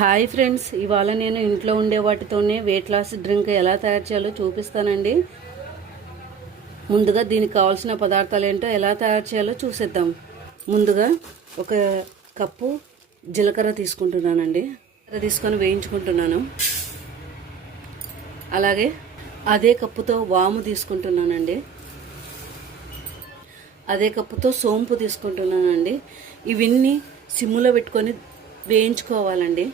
Hi friends, ఇవాళ నేను ఇంట్లో ఉండే వాటితోనే వెయిట్ లాస్ డ్రింక్ ఎలా తయారు చేయాలో చూపిస్తానండి. ముందుగా దీనికి కావాల్సిన పదార్థాలు ఏంటో ఎలా తయారు చేయాలో చూసేద్దాం. ముందుగా ఒక కప్పు జీలకర్ర తీసుకుంటున్నానండి. తీసుకొని వేయించుకుంటున్నాను. అలాగే అదే కప్పుతో వాము తీసుకుంటున్నానండి. అదే కప్పుతో సోంపు తీసుకుంటున్నానండి. ఇవన్నీ సిమ్ములో పెట్టుకొని వేయించుకోవాలండి.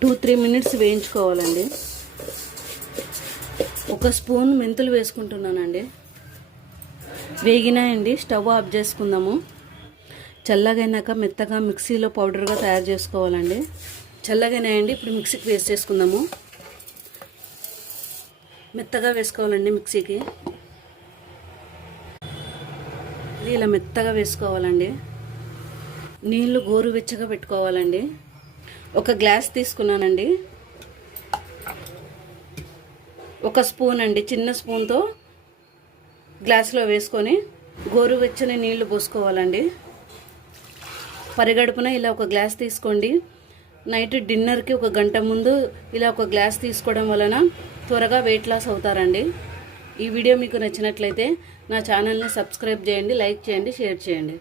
2-3 మినిట్స్ వేయించుకోవాలండి. ఒక స్పూన్ మెంతులు వేసుకుంటున్నానండి. వేగినాయండి. స్టవ్ ఆఫ్ చేసుకుందాము. చల్లగైనాక మెత్తగా మిక్సీలో పౌడర్గా తయారు చేసుకోవాలండి. చల్లగైనాయండి. ఇప్పుడు మిక్సీకి వేస్ట్ చేసుకుందాము. మెత్తగా వేసుకోవాలండి మిక్సీకి. ఇలా మెత్తగా వేసుకోవాలండి. నీళ్లు గోరువెచ్చగా పెట్టుకోవాలండి. ఒక గ్లాస్ తీసుకున్నానండి. ఒక స్పూన్ అండి, చిన్న స్పూన్తో గ్లాస్లో వేసుకొని గోరువెచ్చని నీళ్లు పోసుకోవాలండి. పరిగడుపున ఇలా ఒక గ్లాస్ తీసుకోండి. నైట్ డిన్నర్కి ఒక గంట ముందు ఇలా ఒక గ్లాస్ తీసుకోవడం వలన త్వరగా వెయిట్ లాస్ అవుతారండి. ఈ వీడియో మీకు నచ్చినట్లయితే నా ఛానల్ని సబ్స్క్రైబ్ చేయండి, లైక్ చేయండి, షేర్ చేయండి.